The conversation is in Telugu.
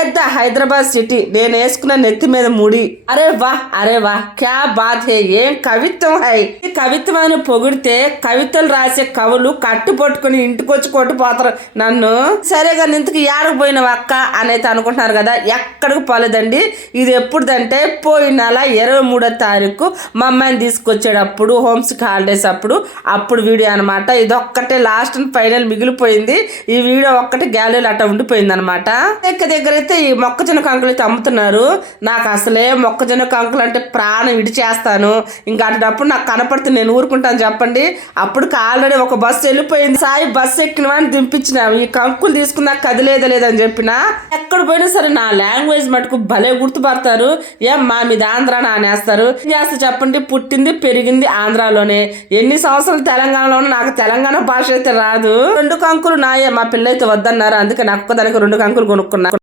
పెద్ద హైదరాబాద్ సిటీ, నేను వేసుకున్న నెత్తి మీద ముడి. అరే వా క్యా బాత్ హే, ఏం కవిత్వం హై. ఈ కవిత్వాన్ని పొగిడితే కవితలు రాసే కవులు కట్టు పట్టుకుని ఇంటికొచ్చి కొట్టిపోతారు నన్ను. సరే కానీ ఇంతకు ఏడకు పోయిన అక్క అనేది అనుకుంటున్నారు కదా, ఎక్కడికి పోలేదండి. ఇది ఎప్పుడుదంటే పోయిన నెల 23వ తారీఖు మా అమ్మాయిని తీసుకొచ్చేటప్పుడు హోమ్సిక్ హాలిడేస్ అప్పుడు వీడియో అనమాట. ఇది ఒక్కటే లాస్ట్ అండ్ ఫైనల్ మిగిలిపోయింది. ఈ వీడియో ఒక్కటి గ్యాలరీలో అట్లా ఉండిపోయింది అనమాట. దగ్గర అయితే ఈ మొక్కజొన్న కంకులు అయితే అమ్ముతున్నారు. నాకు అసలే మొక్కజొన్న కంకులు అంటే ప్రాణం ఇడిచేస్తాను. ఇంకా అటుడప్పుడు నాకు కనపడితే నేను ఊరుకుంటాను చెప్పండి. అప్పటికి ఆల్రెడీ ఒక బస్సు వెళ్ళిపోయింది. సాయి బస్సు ఎక్కిన వాడిని దింపించిన, ఈ కంకులు తీసుకున్నా కదిలేదని చెప్పిన. ఎక్కడ పోయినా సరే నా లాంగ్వేజ్ మటుకు భలే గుర్తుపడతారు. ఏం మా మీద ఆంధ్ర అనేస్తారు. ఏం చేస్తే చెప్పండి, పుట్టింది పెరిగింది ఆంధ్రాలోనే. ఎన్ని సంవత్సరాలు తెలంగాణలోనే నాకు తెలంగాణ భాష అయితే రాదు. 2 కంకులు నాయే, మా పిల్ల అయితే వద్దన్నారు. అందుకే నాకు ఒక్కదానికి 2 కంకులు కొనుక్కున్నా.